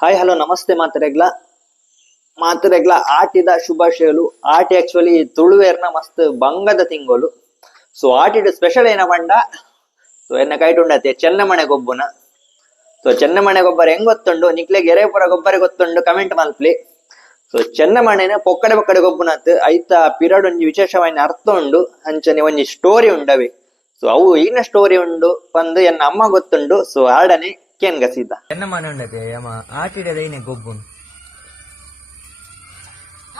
Hi hello ನಮಸ್ತೆ ಮಾತರೆಗ್ಲ ಆಟಿದ ಶುಭಾಶಯಲು. ಆಟಿ actually ತುಳುವೇರ್ನ ಮಸ್ತ್ ಬಂಗದ ತಿಂಗೋಲು. ಸೊ ಆಟಿಡ್ ಸ್ಪೆಷಲ್ ಏನ ಪಂಡ ಸೊ ಎನ್ನ ಕೈಟ್ ಉಂಡತೆ ಚೆನ್ನಮಣೆ ಗೊಬ್ಬುನ. ಸೊ ಚೆನ್ನಮಣೆ ಗೊಬ್ಬರ ಹೆಂಗ್ ಗೊತ್ತುಂಡು ನಿಕ್ಲೆಗ್ ಎರೆಪುರ ಗೊಬ್ಬರ ಗೊತ್ತುಂಡು ಕಮೆಂಟ್ ಮಲ್ಪ್ಲಿ. ಸೊ ಚೆನ್ನಮಣೆನ ಪೊಕ್ಕಡೆ ಗೊಬ್ಬುನತ್ ಐತ ಪಿರಡ್ ಒಂಜಿ ವಿಶೇಷವಾಯಿನ ಅರ್ಥ ಉಂಡು ಅಂಚನೆ ಒಂಜಿ ಸ್ಟೋರಿ ಉಂಡವೆ. ಸೊ ಅವು ಈನ ಸ್ಟೋರಿ ಉಂಡು ಪಂದ್ ಎನ್ನ ಅಮ್ಮ ಗೊತ್ತುಂಡು. ಸೊ ಆಡನೆ ಕೇನ್ ಗಸೀದ ಚೆನ್ನಮಣೆ ಉಂಡತೆ ಯಮ ಆಟಿಡದ ಐನೆ ಗೊಬ್ಬುನ್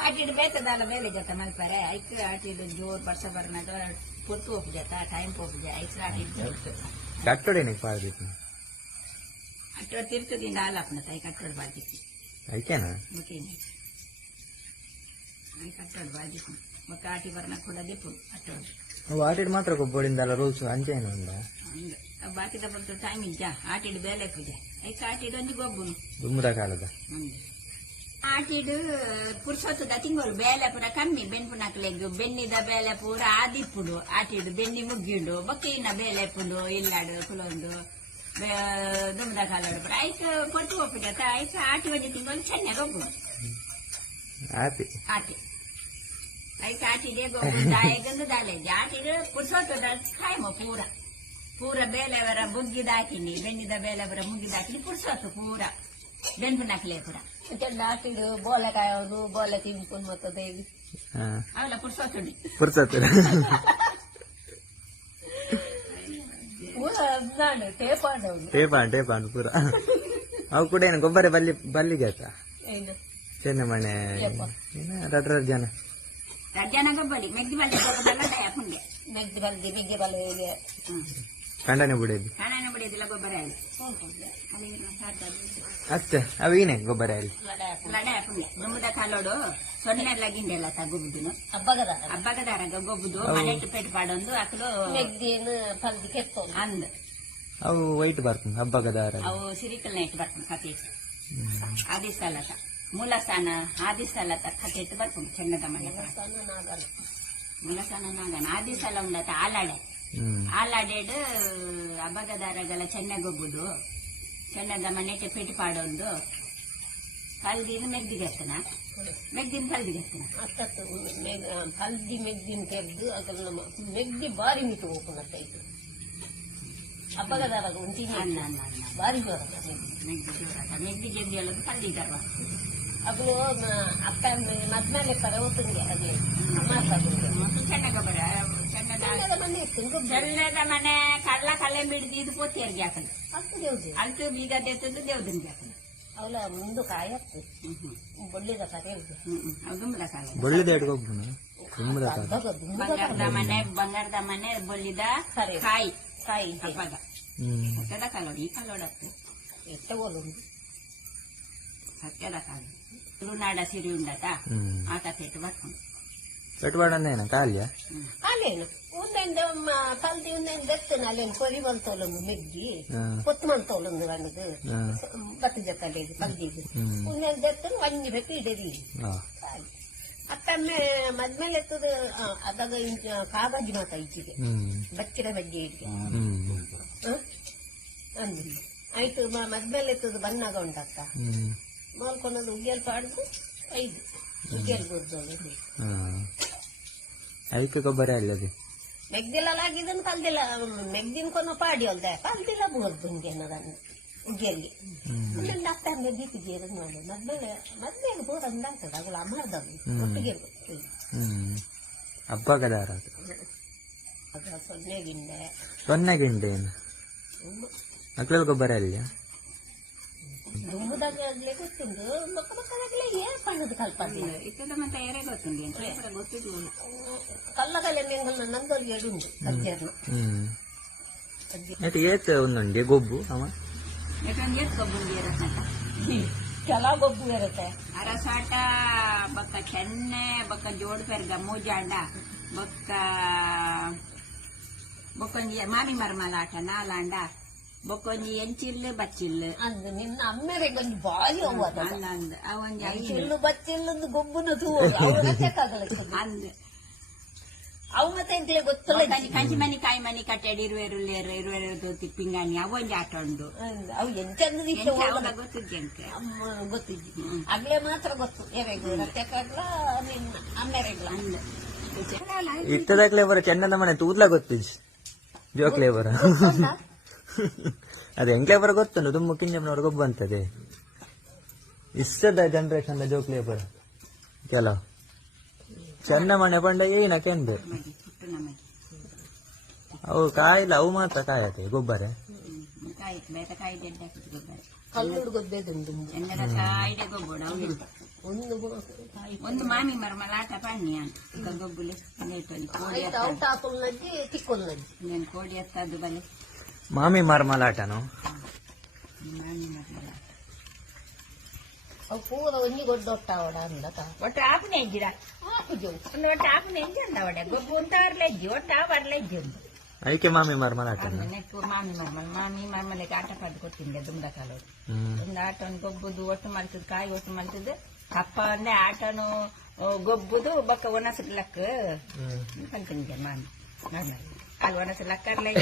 ಆಟಿಡ್ ಬೇಕದಾಲ ಬೇಲೆ ಜೊತೆ ಮಲ್ಪರೆ ಐಕ್ ಆಟಿಡ್ ಜೋರ್ ವರ್ಷ ಬರ್ನದ ಪೊತ್ತು ಹೋಗ್ಜಾತ ಟೈಮ್ ಹೋಗ್ಜಾ ಐಕ್ ಆಟಿಡ್ ಕಟ್ಟೋಡೇನೆ ಪಾಡ್ಬೇಕು ಅಟ್ಟೋಡ್ ತಿರ್ತದಿಂದ ಹಾಲಾಪ್ನ ತಾಯಿ ಕಟ್ಟೋಡ್ ಬಾಳ್ದಿಕ್ಕಿ ಐಕೆನಾ ಮುಖೇನೆ ಐ ಕಟ್ಟೋಡ್ ಬಾಳ್ದಿಕ್ಕಿ ಮಕ್ಕ ಆಟಿ ಬರ್ನ ಕೂಡ ದಿಪ್ಪು ಅಟ್ಟೋಡ್ ಅವು ಆಟಿಡ್ ಮಾತ್ರ ಗೊಬ್ಬರಿಂದ ರೂಲ್ಸ್ ಅಂಚೇನು ಉಂಡ ಬಾಕಿದ ಬಂತು ಟೈಮ್ ಇಜ್ಜ ಆಟಿಡ್ ಬೇಲೆ ಪೂಜೆ ಐಕ್ ಆಟಿಡ್ ಒಂಜಿ ಗೊಬ್ಬುನು ದುಮ್ಮದ ಕಾಲದ ಆಟಿಡ್ ಪುರ್ಸೊತ್ತದ ತಿಂಗಳು ಬೇಲೆ ಪೂರ ಕಮ್ಮಿ ಬೆನ್ಪುನಕ್ಲೆಗ್ ಬೆನ್ನಿದ ಬೇಲೆ ಪೂರ ಆದಿಪ್ಪುಡು ಆಟಿಡ್ ಬೆನ್ನಿ ಮುಗ್ಗಿಂಡು ಬೊಕ್ಕಿನ ಬೇಲೆ ಪುಂಡು ಇಲ್ಲಾಡು ಕುಲೊಂದು ದುಮ್ಮದ ಕಾಲಡು ಪೂರ ಐಕ್ ಕೊಟ್ಟು ಹೋಗ್ಬಿಡತ್ತ ಐಕ್ ಆಟಿ ಒಂಜಿ ತಿಂಗಳು ಚೆನ್ನಾಗಿ ಗೊಬ್ಬು ಆಟಿ ಆಟಿ ಐಕ್ ಆಟಿಡೆ ಗೊಬ್ಬು ದಾಯಗಂದು ದಾಲೆಜ್ ಆಟಿಡ್ ಪುರ್ಸೊತ್ತದ ಕಾಯ್ಮ ಪೂರ ಬೇಲೆವರ ಬುಗ್ಗಿದಾಕಿನಿ ಬೆನ್ನಿದ ಬೇಲೆವರ ಮುಗ್ಗಿದಾಕಿನಿ ಪುರ್ಸೊತ್ತು ಪೂರ ಬೆನ್ಪುನಕ್ಲೆ ಪೂರ ಆಟಿಡ್ ಬೋಲೆ ಕಾಯೋದು ಬೋಲೆ ತಿನ್ಕೊಂಡು ಮತ್ತದ ಅವೆಲ್ಲ ಪುರ್ಸೊತ್ತುಂಡಿ ಪುರ್ಸತ್ತು ಟೇಪಾಂಡು ಪೂರ ಅವು ಕೂಡ ಏನು ಗೊಬ್ಬರ ಬಲ್ಲಿಗೆ ಆಯ್ತಾ ಚೆನ್ನಮಣೆ ರಡ್ರ ಜನ ರಜ್ಜನ ಗೊಬ್ಬರಿ ಮೆಗ್ದಿ ಬಲ್ದಿ ಗೊಬ್ಬರಲ್ಲ ದಯ ಪುಂಡೆ ಮೆಗ್ದಿ ಬಲ್ದಿ ಕಂಡನೆ ಬಿಡೋದು ಬಿಡೋದಿಲ್ಲ ಗೊಬ್ಬರ ಅಷ್ಟೇ ಅವೇನೆ ಗೊಬ್ಬರ ಅಲ್ಲಿ ಲಡ ಪುಂಡೆ ದುಮ್ಮದ ಕಾಲೋಡು ಸೊನ್ನೆಲ್ಲ ಗಿಂಡೆಲ್ಲ ತಗೊಬುದು ಹಬ್ಬಗದಾರ ಗೊಬ್ಬುದು ಮನೆಟ್ಟು ಪೆಟ್ಟು ಪಾಡೊಂದು ಅಕ್ಕಲು ಮೆಗ್ದಿನ ಪಲ್ದಿ ಕೆತ್ತು ಅಂದ್ ಅವು ವೈಟ್ ಬರ್ತದೆ ಹಬ್ಬಗದಾರ ಅವು ಸಿರಿಕಲ್ನ ಇಟ್ಟು ಬರ್ತದೆ ಕತೆ ಆದಿಸಲತ ಮೂಲಸ್ಥಾನ ಆದಿಸಲತ ಕತೆ ಇಟ್ಟು ಬರ್ಕೊಂಡು ಚೆನ್ನದ ಮನೆ ಮೂಲಸ್ಥಾನ ನಾಗನ ಆದಿಸಲ ಉಂಡತ ಆಲಾಡೆಡ್ ಹಬ್ಬಗದಾರಗಳ ಚೆನ್ನಾಗೊಬ್ಬುದು ಚೆನ್ನದ ಮನೆಗೆ ಪೆಟ್ಟು ಪಾಡೊಂದು ಕಲ್ದಿನ ಮೆಗ್ದಿಗೆತ್ತನ ಕಲ್ದಿಗೆತ್ತನ ಅಷ್ಟತ್ತು ಕಲ್ದಿ ಮೆಗ್ದಿನ ತೆಗೆದು ಅದನ್ನ ಮೆಗ್ದಿ ಬಾರಿ ಮಿಟ್ಟು ಹೋಗ್ಕೊಂಡ ಹಬ್ಬಗದಾರ ಬಾರಿ ಜೋರ ಮೆಗ್ದಿ ಗೆದ್ದಿ ಹೇಳೋದು ಕಲ್ದಿದಾರ ಅದು ಅಕ್ಕ ಮದ್ಮೇಲೆ ಪರವತ್ತಂಗೆ ಅದೇ ಚೆನ್ನಾಗೊಬ್ಬರ ಚೆನ್ನದ ಮನೆ ಕಳ್ಳ ಕಲೆ ಬಿಡ್ದು ಇದು ಪೋತಿಯರ್ಗೆ ಹಾಕಲ್ಲ ಅಲ್ತು ಬೀಗ ದೇತದ್ದು ದೇವ್ದನ್ಗೆ ಹಾಕಲ್ಲ ಅವಳ ಮುಂದೆ ಕಾಯತ್ತು ಬೊಳ್ಳಿದ ಕರೆ ದುಂಬದ ಕಾಲ ಬಂಗಾರದ ಮನೆ ಬೊಳ್ಳಿದ ಕಾಯಿ ಹಬ್ಬದ ಸತ್ಯದ ಕಾಲೋಡು ಈ ಕಾಲೋಡತ್ತು ಎಟ್ಟಗೋಲುಂಡು ಸತ್ಯದ ಕಾಲ ತುಳುನಾಡ ಸಿರಿ ಉಂಡತ ಆತ ಪೆಟ್ಟು ಬರ್ಕೊಂಡು ಪೆಟ್ಟುಬಾಡಂದೇನ ಕಾಲ್ಯ ಅಲ್ಲೇನು ಒಂದೆಂದು ಕಲ್ದಿ ಒಂದೆಂದು ಎತ್ತನ ಅಲ್ಲೇನು ಕೊರಿ ಮಲ್ತೋಲೊಂದು ಮೆಗ್ಗಿ ಕೊತ್ತು ಮಲ್ತೋಲೊಂದು ಗಂಡದು ಬತ್ತು ಜೊತೆ ಕಲ್ದಿದ್ದು ಒಂದೆಂದು ಎತ್ತನು ಒಂಜಿ ಬೆಟ್ಟು ಇಡರಿ ಅತ್ತಮ್ಮೆ ಮದ್ಮೇಲೆ ಎತ್ತದು ಅದಾಗ ಕಾಗಜಿ ಮಾತ ಇಚ್ಚಿಗೆ ಬಚ್ಚಿರ ಬಜ್ಜಿ ಇಟ್ಟಿಗೆ ಅಂದಿಲ್ಲ ಆಯ್ತು ಮದ್ಮೇಲೆ ಎತ್ತದು ಬಣ್ಣಾಗ ಉಂಟಕ್ಕ ನೋಡ್ಕೊಂಡದು ಉಗ್ಗಿಯಲ್ಲಿ ಪಾಡಿದು 5 ಉಗ್ಗಿಯಲ್ಲಿ ಗುರ್ದೋದು ಅದಕ್ಕೆ ಗೊಬ್ಬರ ಅಲ್ಲದೆ ಮೆಗ್ದಿಲ್ಲ ಆಗಿದ್ದನ್ನು ಕಲ್ದಿಲ್ಲ ಮೆಗ್ದಿನ ಕೊನ ಪಾಡಿ ಅಲ್ದೆ ಕಲ್ದಿಲ್ಲ ಬೋರ್ದು ಅನ್ನೋದನ್ನು ಉಗ್ಗಿಯಲ್ಲಿ ಅತ್ತ ಮೆಗ್ದಿದ್ದು ನೋಡಿ ಮದ್ಮೇಲೆ ಬೋರ್ ಅಂದಾಗ್ತದೆ ಅಗಳ ಅಮರ್ದವ್ರು ಒಟ್ಟಿಗೆ ಹಬ್ಬಗದಾರ ಅದು ಸೊನ್ನೆಗಿಂಡೆ ಏನು ಮಕ್ಕಳ ಗೊಬ್ಬರ ಅಲ್ಲ ದುಂಬುದಾಗಲೇ ಗೊತ್ತುಂಡು ಮಕ್ಕಳಾಗಲೇ ಏನ್ ಪಣ್ಣದ ಕಲ್ಪನೆ ಇತ್ತದ ಮತ್ತೆ ಏರೇ ಗೊತ್ತುಂಡು ಗೊತ್ತಿದ್ದು ಕಲ್ಲಗಲೆ ನಂದೊಂದು ಎಡುಂಡು ಅಜ್ಜರ್ನ ಏತ್ ಒಂದೊಂದು ಗೊಬ್ಬು ಅವ ಏತ್ ಗೊಬ್ಬು ಕೆಲ ಗೊಬ್ಬು ಇರುತ್ತೆ ಅರಸಾಟ ಬಕ್ಕ ಚೆನ್ನೆ ಬಕ್ಕ ಜೋಡ್ ಪೆರ್ಗ ಮೂಜಾಂಡ ಬೊಕ್ಕೊಂಜಿ ಮಾಮಿ ಮರ್ಮಲ ಆಟ ನಾಲಾಂಡ ಬೊಕ್ಕೊಂಜಿ ಎಂಚಿಲ್ಲು ಬಚ್ಚಿಲ್ಲು ಅಂದ್ ನಿನ್ನ ಅಮ್ಮೆರೆ ಗೊಂಜಿ ಬಾರಿ ಅಲ್ಲ ಅಂದ್ ಅವಂಜಿ ಎಂಚಿಲ್ಲು ಬಚ್ಚಿಲ್ಲು ಗೊಬ್ಬುನ ತೂ ಅಂದ್ ಅವು ಮತ್ತೆ ಎಂಕ್ಲೆ ಗೊತ್ತಲ್ಲ ಕಂಚಿ ಮನಿ ಕಾಯಿ ಮನಿ ಕಟ್ಟಾಡಿ ಇರುವೆರು ತಿಪ್ಪಿಂಗಾನಿ ಅವೊಂದು ಆಟ ಉಂಡು ಅವು ಎಂಚಂದ ಗೊತ್ತಿದ್ದೆ ಅಂತೆ ಗೊತ್ತಿದ್ದಿ ಆಗ್ಲೇ ಮಾತ್ರ ಗೊತ್ತು ಏರೆಗ್ಲು ರತ್ತೆಕಾಗ್ಲ ಅಮ್ಮೆರೆಗ್ಲ ಇತ್ತದಾಗ್ಲೇ ಬರ ಚೆನ್ನದ ಮನೆ ತೂದ್ಲ ಗೊತ್ತಿಜ್ ಜೋಕ್ಲೇ ಬರ ಅದೇ ಎಂಕ್ಲೇ ಬರ ಗೊತ್ತುಂಡು ತುಂಬ ಕಿಂಜಮ್ಮನವ್ರ ಗೊಬ್ಬ ಅಂತದೆ ಇಷ್ಟದ ಜನರೇಷನ್ ಜೋಕ್ಲೇ ಬರ ಕೆಲವು ಚೆನ್ನ ಮನೆ ಬಂಡ ಏನಕ್ಕೇನ್ ಬೇಕು ಅವು ಕಾಯಿಲ್ಲ ಅವು ಮಾತ್ರ ಕಾಯತೆ ಗೊಬ್ಬರ ಕಾಯಿ ಬೇಟ ಕಾಯಿ ಡೆಡ್ ಹಾಕಿದ್ದು ಗೊಬ್ಬರ ಕಲ್ಲುಡು ಗೊಬ್ಬೆದುಂಡು ಎಂದರ ಕಾಯಿಡೆ ಗೊಬ್ಬರ ಒಂದು ಮಾಮಿ ಮರಮಲ ಆಟ ಪಾಣಿ ಅಂತ ಗೊಬ್ಬುಲೆ ಕೋಡಿ ಔಟ್ ಹಾಕೊಂಡ್ಲಜ್ಜಿ ತಿಕ್ಕೊಂಡ್ಲಜ್ಜಿ నేను కోడి ఎత్తద్దు బలి ಮಾಮಿ ಮಾರ್ಮಲಾಟನು మామి మరమల ಅವು ಪೂರ ಒಂಜಿ ಗೊಡ್ಡೊಟ್ಟಾವಡ ಅಂದತ ಒಟ್ಟು ಆಪನೆ ಇಜ್ಜಿರ ಹಾಕುಜು ಒಂದು ಒಟ್ಟು ಆಪನೆ ಇಜ್ಜಿ ಅಂದವಡೆ ಗೊಬ್ಬು ಅಂತಾರ್ಲೆ ಇಜ್ಜಿ ಒಟ್ಟು ಆವರ್ಲೆ ಇಜ್ಜಿ ಒಂದು ಅದಕ್ಕೆ ಮಾಮಿ ಮಾರ್ಮಲಾಟನು ನೆಕ್ಕು ಮಾಮಿ ಮರಮಲೆಗೆ ಆಟ ಪದ್ದು ಕೊಟ್ಟಿದ್ದೆ ದುಂಡ ಕಾಲು ಒಂದು ಆಟನು ಗೊಬ್ಬುದು ಒಟ್ಟು ಮಲ್ತದ್ದು ಕಾಯಿ ಒಟ್ಟು ಮಲ್ತದ್ದು ಕಪ್ಪ ಅಂದ್ರೆ ಆಟನು ಗೊಬ್ಬುದು ಬಕ್ಕ ಒಣಸಲಕ್ಕ ಕಲ್ತಿದ್ದೆ ಮಾಮಿ ಅಲ್ಲಿ ಒಣಸಲಕ್ಕರ್ಲೆ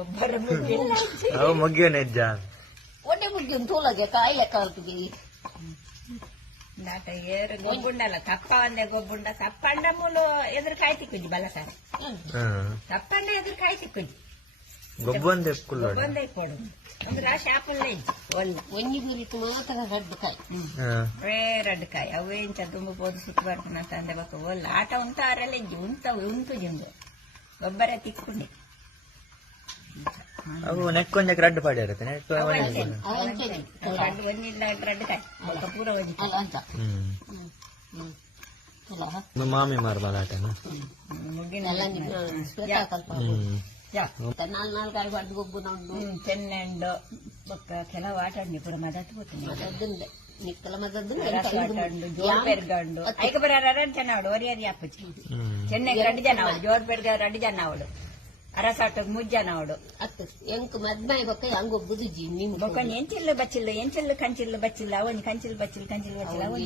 ಗೊಬ್ಬರ ಅವು ಮುಗಿಯೋ ನೆಜ್ಜ ಒಡ್ಡೆ ಮುಗ್ಗಿ ತೋಲಗೆ ಕಾಯಿ ಲೆಕ್ಕ ಅಲ್ಪಿಗೆ ನಾಟ ಏರು ಗೊಬ್ಬುಂಡಲ್ಲ ಕಪ್ಪ ಒಂದೇ ಗೊಬ್ಬುಂಡ ಕಪ್ಪಂಡ ಮೂಲು ಎದುರು ಕಾಯಿ ತಿಕ್ಕುಜಿ ಬಲ ಸಾರ ಕಪ್ಪಂಡ ಎದುರು ಕಾಯಿ ತಿಕ್ಕುಜಿ ಗೊಬ್ಬೊಂದೆ ಕುಲ್ಲೋಡ ಗೊಬ್ಬೊಂದೇ ಕೊಡು ಅಂದ್ರೆ ಶಾಪಲ್ಲೇ ಇಜ್ಜಿ ಒಳ್ಳೆ ಒಂಜಿ ಗುರಿತು ಮಾತ್ರ ರಡ್ಡು ಕಾಯಿ ರೆಡ್ ಕಾಯಿ ಅವೇ ಇಂಚ ತುಂಬ ಬೋದು ಸುತ್ತು ಬರ್ತಾನ ತಂದೆ ಬಕ್ಕ ಒಲ್ಲ ಆಟ ಉಂಟಾರೆಲ್ಲ ಇಜ್ಜಿ ಉಂಟು ಜಿಂದು ಗೊಬ್ಬರ ತಿಕ್ಕೊಂಡೆ ಅವು ನೆಕ್ಕೊಂಜಕ್ಕೆ ರಡ್ಡು ಪಾಡಿ ಇರುತ್ತೆ ರಡ್ಡು ಒಂದಿಲ್ಲ ರಡ್ಡು ಕಾಯಿ ಬಕ್ಕ ಪೂರ ಒಂಜಿ ಅಲ್ಲ ಅಂತ ಅಲ್ಲ ಮಾಮಿ ಮಾರ್ಮಲಾಟನು ಮುಗಿನ ಎಲ್ಲ ಕಲ್ಪ ನಾಲ್ಕು ಕಾಯಿ ಬಡ್ದು ಗೊಬ್ಬು ನಾವು ಚೆನ್ನಂಡು ಬೊಕ್ಕ ಕೆಲವು ಆಟ ಆಡಿ ಪೂರ ಮದತ್ತು ಹೋಗ್ತೀನಿ ಮದದ್ದುಂಡೆ ನಿಕ್ಕಲ ಮದದ್ದು ಜೋರ್ ಪೆರ್ಗಂಡು ಐಕ ಬರ ಎರಡು ಜನ ಅವಳು ಒರಿಯರಿ ಹಾಪುಚಿ ಚೆನ್ನೈಗೆ 2 ಜನ ಅವಳು ಜೋರ್ ಪೆರ್ಗ 2 ಜನ ಅವಳು ಅರಸಾಟಕ್ಕೆ 3 ಜನ ಅವಳು ಅತ್ತು ಎಂಕ್ ಮದ್ಮಾಯಿ ಬಕ್ಕ ಹಂಗೊಬ್ಬುದು ಜಿ ನಿಮ್ ಬೊಕ್ಕ ಎಂಚಿಲ್ಲು ಬಚ್ಚಿಲ್ಲು ಎಂಚಿಲ್ಲು ಕಂಚಿಲ್ಲು ಬಚ್ಚಿಲ್ಲ ಅವನ್ ಕಂಚಿಲ್ ಬಚ್ಚಿಲ್ ಬಚ್ಚಿಲ್ಲ ಅವು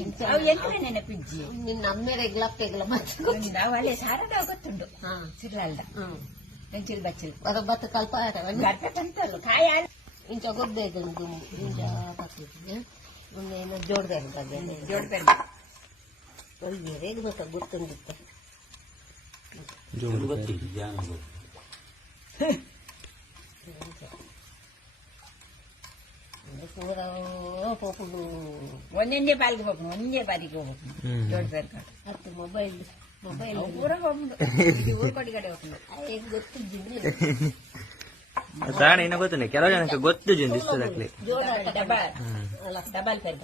ಎಂಕಲೇ ನೆನಪಿಜ್ಜಿ ನಿನ್ನ ಅಮ್ಮೆರೆಗ್ಲ ಅಪ್ಪೆಗ್ಲ ಮತ್ತೆ ಅವು ಅಲ್ಲೇ ಸಾರದ ಗೊತ್ತುಂಡು ಹಾ ಸಿರ್ಲಲ್ದ ಎಂಚಿಲ್ ಬಚ್ಚಿಲ್ ಹೊರ ಬತ್ತ ಕಲ್ಪ ಗರ್ಭ ತಂತಲ್ಲು ಕಾಯ ಇಂಚ ಗೊಬ್ಬೆ ಇದ್ದು ಇಂಚ ಬತ್ತಿದ್ದೆ ಒಂದೇನೋ ಜೋಡ್ದೆ ಇರ್ತದೆ ಜೋಡ್ ಪೆರ್ಗ ಒಳ್ಳೆಯ ಗೊತ್ತ ಗೊತ್ತುಂಡಿತ್ತು ಪೂರ ಪೋಪುಡು ಒಂದೇ ಪಾಲಿಗೆ ಹೋಗ್ನು ಒಂದೇ ಬಾರಿಗೆ ಹೋಗ್ನು ಜೋಡ್ ಪೆರ್ಗ ಹತ್ತು ಮೊಬೈಲ್ ಪೂರ ಹೋಗ್ನು ಊರ್ ಕೊಡಿ ಕಡೆ ಹೋಗ್ನು ಗೊತ್ತಿದ್ದಿಲ್ಲ ಸಾಣ ಇನ್ನ ಗೊತ್ತಿಲ್ಲ ಕೆಲವು ಜನಕ್ಕೆ ಗೊತ್ತು ಜಿಂದು ಇಷ್ಟದಾಗ್ಲಿ ಡಬಲ್ ಪೆರ್ಗ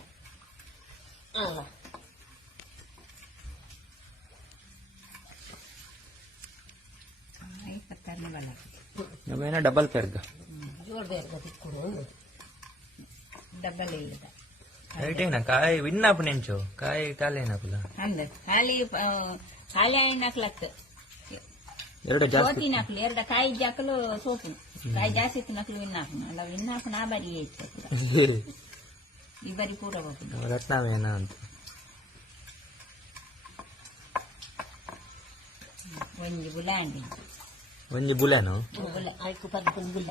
ಅಲ್ಲ ನಮ್ಮೇನ ಡಬಲ್ ಪೆರ್ಗ ಜೋಡ್ದೆ ಇರ್ಬೇಕು ಡಬಲ್ ಇಲ್ಲದ ಐಟೇನ ಕಾಯಿ ವಿನ್ನಾಪು ನೆಂಚು ಕಾಯಿ ಕಾಲೇನಪ್ಪಲ ಅಂದ ಖಾಲಿ ಖಾಲಿ ಆಯಿನ ಹಾಕ್ಲಕ್ಕ ಎರಡು ಜಾಸ್ತಿ ಸೋತಿ ನಾಕ್ಲು 2 ಕಾಯಿ ಜಾಕಲು ಸೋಪು ಕಾಯಿ ಜಾಸ್ತಿ ಇತ್ತು ನಕ್ಲು ವಿನ್ನಾಪುನ ಅಲ್ಲ ವಿನ್ನಾಪುನ ಆ ಬಾರಿ ಐತೆ ಈ ಬಾರಿ ಪೂರ ಹೋಗ್ತದೆ ರತ್ನಾವೇನ ಅಂತ ಒಂಜಿ ಬುಲಾಂಡಿ ಒಂಜಿ ಬುಲೆನು ಬುಲ ಆಯ್ತು ಪದ್ಕೊಂಡು ಬಿಲ್ಲ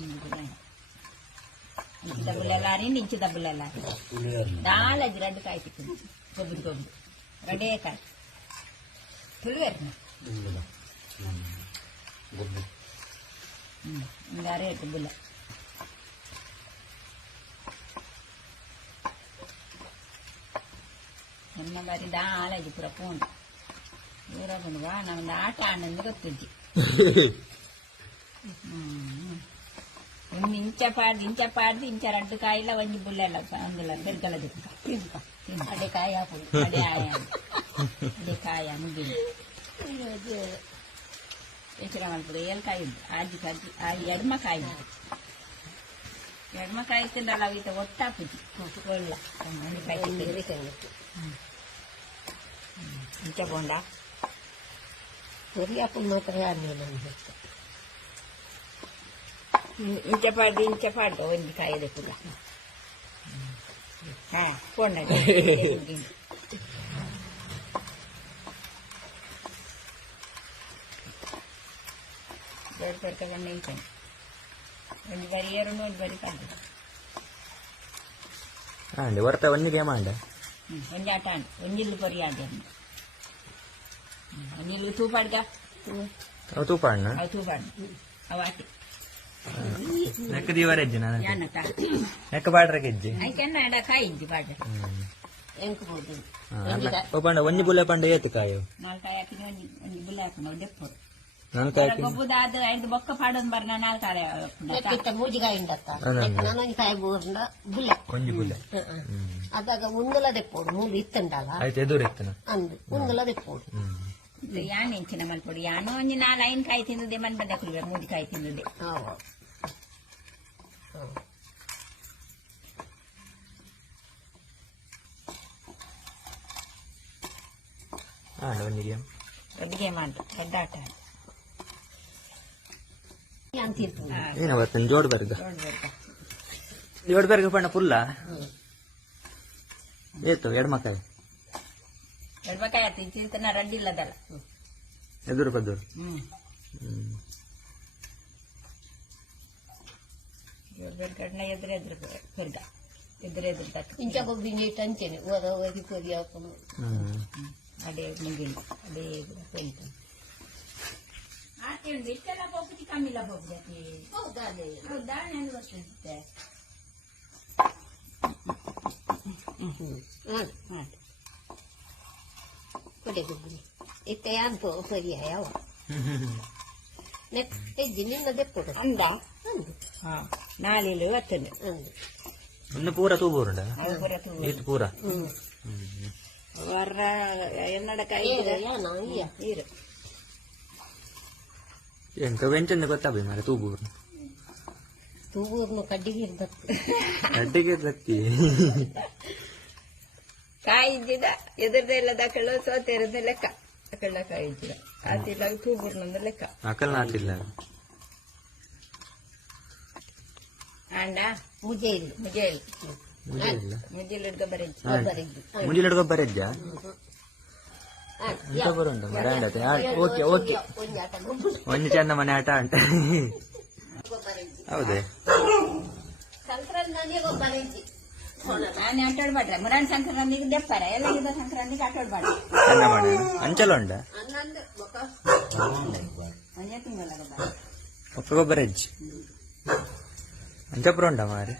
ಒಂಜಿ ಬುಲಾಂಡಿ ಇಂಚಿದ ಬುಲೆಲ್ಲಾರಿ ಇಂಚಿದ ಬುಲೆಲ್ಲಾರಿ ನಾಲಜಿ 2 ಕಾಯಿ ತಿಕ್ಕು ಗೊಬ್ಬರು ರಡೇ ಕಾಯಿ ತುಳುವೆರ್ನ ಹಿಂಗಾರೆ ಇಟ್ಟು ಬುಲ ನನ್ನ ಬಾರಿ ದಾಳಜಿ ಪೂರ ಪೂಂಡು ದೂರ ಬಂದು ಬಾ ನಮ್ದು ಆಟ ಆಡಂದು ಗೊತ್ತಿದ್ದಿ ಒಂದು ಇಂಚ ಪಾಡ್ದು ಇಂಚ 2 ಕಾಯಿಲ್ಲ ಒಂಜಿ ಬುಲ್ಲೆಲ್ಲ ಒಂದಿಲ್ಲ ಬೆರ್ಗಲ ಅಡೆ ಕಾಯಿ ಹಾಕುದು ಅಡೆ ಕಾಯ ಮುಗಿನ ಹೆಚ್ಚಿನ ಮಾಡ್ಬೋದು ಏಲ್ ಕಾಯಿ ಆಜಿ ಎಡ್ಮಕಾಯಿ ತಿಂದಲ್ಲ ಅವಿತ ಒಟ್ಟಾಪುಜಿ ಒಳ್ಳ ಕಾಯಿ ಇಂಚ ಬೋಂಡ ಸರಿಯಾಪು ಮಾತ್ರ ಯಾರು ಇಂಚ ಪಾಡ್ದು ಒಂಜಿ ಕಾಯಿದೆ ಕೂಡ ಹಾ ಬೋಂಡ ಬರ್ಕಂಡು ಇರ್ತೇನೆ ಒಂದು ಬರಿ ಎರಡು ಒಂದು ಬರಿ ಕಂಡು ಅಂಡೆ ಹೊರತ ಒಂದಿಗೆ ಮಾಂಡ ಒಂಜಿ ಆಟ ಅಂಡು ಒಂಜಿಲ್ಲು ಬರಿ ಆದ ಒಂಜಿಲ್ಲು ತೂಪಾಡ್ಗ ಅವು ತೂಪ ಅಣ್ಣ ಅವು ತೂಪಾಡು ಅವು ಆಟಿ ನೆಕ್ಕ ದೀವರೆಜ್ಜಿ ನಾನು ಯಾನಕ ನೆಕ್ಕ ಬಾಡ್ರ ಗೆಜ್ಜಿ ಐಕೆನ್ನ ಅಡ ಕಾಯಿದ್ದಿ ಬಾಡ ಎಂಕ್ಬೋದು ಪಂಡ ಒಂಜಿ ಬುಲೆ ಪಂಡ ಏತು ಕಾಯು ನಾಲ್ಕು ಕಾಯಿ ಹಾಕಿದ್ರೆ ಒಂದು ಬುಲ್ಲ ಹಾಕೊಂಡು ದೆಪ್ಪು ನಾನು ಕಾಯಿ ಗೊಬ್ಬುದಾದ ಐದು ಬೊಕ್ಕ ಪಾಡೋದು ಬರ್ನ ನಾಲ್ಕು ಕಾಯಿ ನೆಟ್ಟಿಟ್ಟ ಮೂಜಿಗಾಯಿ ಉಂಡತ್ತ ನನಗೆ ಕಾಯಿ ಬೋರ್ನ ಬುಲ್ಲೆ ಒಂಜಿ ಬುಲೆ ಅದಾಗ ಮುಂದಲ ದೆಪ್ಪೋಡು ಮೂರು ಇತ್ತುಂಡಲ್ಲ ಆಯ್ತು ಎದುರು ಇತ್ತನ ಅಂದು ಮುಂದಲ ದೆಪ್ಪೋಡು ಯಾನ್ ಹೆಂಚಿನ ಮಲ್ಪೊಡು ಯಾನೋ ಒಂಜಿ 4-5 ಕಾಯಿ ತಿಂದುದೆ ಮನ್ ಬಂದ ಕುಲ್ವೆ 3 ಕಾಯಿ ತಿಂದುದೆ ಒಂದಿಗೆ ಒಟ್ಟಿಗೆ ಮಾಡು ದೊಡ್ಡ ಆಟ ಅಂತಿತ್ತು ಏನ ಬರ್ತಾನೆ ಜೋಡ್ಬರ್ಗ ನೋಡ್ಬೇಕು ಜೋಡ್ಬರ್ಗ ಪಂಡ ಪುಲ್ಲ ಏತು ಎಡ್ಮಕಾಯಿ ಹೇಳ್ಬೇಕಾಯ ತಿಂತನ ರಡ್ಡಿಲ್ಲದಲ್ಲ ಎದುರು ಪದ್ದೂರು ಗಡ್ನ ಎದುರು ಪೆರ್ಗ ಎದುರು ತಕ್ಕ ಇಂಚ ಗೊಬ್ಬಿ ನೀಟ್ ಅಂಚೆನೆ ಓದ ಹೋಗಿ ಕೊರಿ ಹಾಕೊಂಡು ಅದೇ ಮುಂದಿನ ಅದೇ ಪೆಂಟ ಆಟೇಳಿ ಇಷ್ಟೆಲ್ಲ ಹೋಗ್ಬಿಟ್ಟು ಕಮ್ಮಿಲ್ಲ ಹೋಗ್ಬೇಕು ಹೌದಾ ನಾನು ಗೊತ್ತಿರುತ್ತೆ ಕೊಡೆ ಗೊಬ್ಬಿ ಇತ್ತೆ ಅಂತ ಸರಿಯ ಯಾವ ನೆಟ್ಟಿಜ್ಜಿ ನಿನ್ನದೇ ಕೊಡು ಅಂದ ಅಂದು ಹಾ ನಾಳೆ ಇವತ್ತೇನೆ ಅಂದು ಒಂದು ಪೂರ ತೂಬೂರುಂಡ ಅದು ಬರತ್ತು ಇದು ಪೂರ ವರ್ರ ಎನ್ನಡಕಾಯಿ ನೀರು ಎಂತ ವೆಂಚಂದ ಗೊತ್ತಾಬಿ ಮಾರೆ ತೂಬೂರು ತೂಗೂರ್ನು ಕಡ್ಡಿಗೆ ಇರ್ಬೇಕು ಅಡ್ಡಿಗೆ ದತ್ತಿ ಕಾಯಿ ಇದ್ದಿದ ಎದುರ್ದೆಲ್ಲ ದಕ್ಕಳು ಸೋತಿರೋದು ಲೆಕ್ಕ ದಕ್ಕಳ ಕಾಯಿ ಇದ್ದಿದ ಆತಿಲ್ಲ ತೂಬೂರ್ನೊಂದು ಲೆಕ್ಕ ಅಕಲ್ ನಾತಿಲ್ಲ ಅಂಡ ಮುಜೆ ಇಲ್ಲ ಮುಜೇಲ್ ಇಲ್ಲ ಮುಜೇಲ್ ಹಿಡ್ಕ ಬರೀಜ್ ಗೊಬ್ಬರಿದ್ದು ಮುಂಜಿಲ್ ಗೊಬ್ಬರಜ್ಜ ಎಂತ ಬರುಂಡ ಮರ ಅಂಡತೆ ಓಕೆ ಓಕೆ ಒಂದು ಆಟ ಗೊಬ್ಬರ ಒಂದು ಚಂದ ಮನೆ ಆಟ ಅಂತ ಹೌದೇ ಸಂಕ್ರಾಂತಿ ಗೊಬ್ಬರಿದ್ದು ನಾನು ಆಟಾಡ್ಬಾಡ್ರೆ ಮುರಾಣ್ ಸಂಕ್ರಾಂತಿಗೆ ದೆಪ್ಪಾರ ಎಲ್ಲ ಇದ್ದ ಸಂಕ್ರಾಂತಿಗೆ ಆಟಾಡ್ಬಾಡ್ರೆ ಚಂದ ಮನೆ ಅಂಚಲ ಉಂಡ ಹನ್ನೊಂದು ಬೊಕ್ಕ ಒಂದೇ ತಿಂಗಳ ಗೊಬ್ಬರ ಒಪ್ಪ ಗೊಬ್ಬರಜ್ಜಿ ಅಂಚಪುರ ಉಂಡ ಮಾರೆ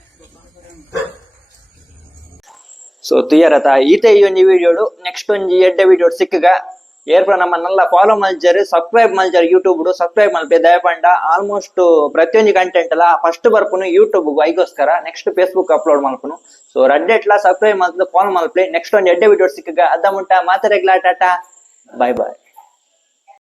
ಸೊ ತುಯ್ಯರತ ಈತೆ ಈ ಒಂಜಿ ವಿಡಿಯೋಡು ನೆಕ್ಸ್ಟ್ ಒಂಜಿ ಎಡ್ಡೆ ವಿಡಿಯೋ ಸಿಕ್ಕಗ ಏರ್ಪಡ ನಮ್ಮನ್ನೆಲ್ಲ ಫಾಲೋ ಮಲ್ಜರ್ ಸಬ್ಸ್ಕ್ರೈಬ್ ಮಲ್ಜರ್ ಯೂಟ್ಯೂಬ್ ಸಬ್ಸ್ಕ್ರೈಬ್ ಮಲ್ಪೆ ದಯಪಂಡ ಆಲ್ಮೋಸ್ಟ್ ಪ್ರತಿಯೊಂದು ಕಂಟೆಂಟ್ ಎಲ್ಲ ಫಸ್ಟ್ ಬರ್ಪುನು ಯೂಟ್ಯೂಬ್ ಐಗೋಸ್ಕರ ನೆಕ್ಸ್ಟ್ ಫೇಸ್ಬುಕ್ ಅಪ್ಲೋಡ್ ಮಲ್ಪುನು ಸೊ ರಡ್ಡೆಟ್ಲ ಸಬ್ಸ್ಕ್ರೈಬ್ ಮಲ್ತದ ಫಾಲೋ ಮಲ್ಪೆ ನೆಕ್ಸ್ಟ್ ಒಂಜಿ ಎಡ್ಡೆ ವಿಡಿಯೋ ಸಿಕ್ಕಗ ಅದ ಮುಂಟ ಮಾತಾರೆಗ್ಲಾ ಟಾಟಾ ಬಾಯ್ ಬಾಯ್.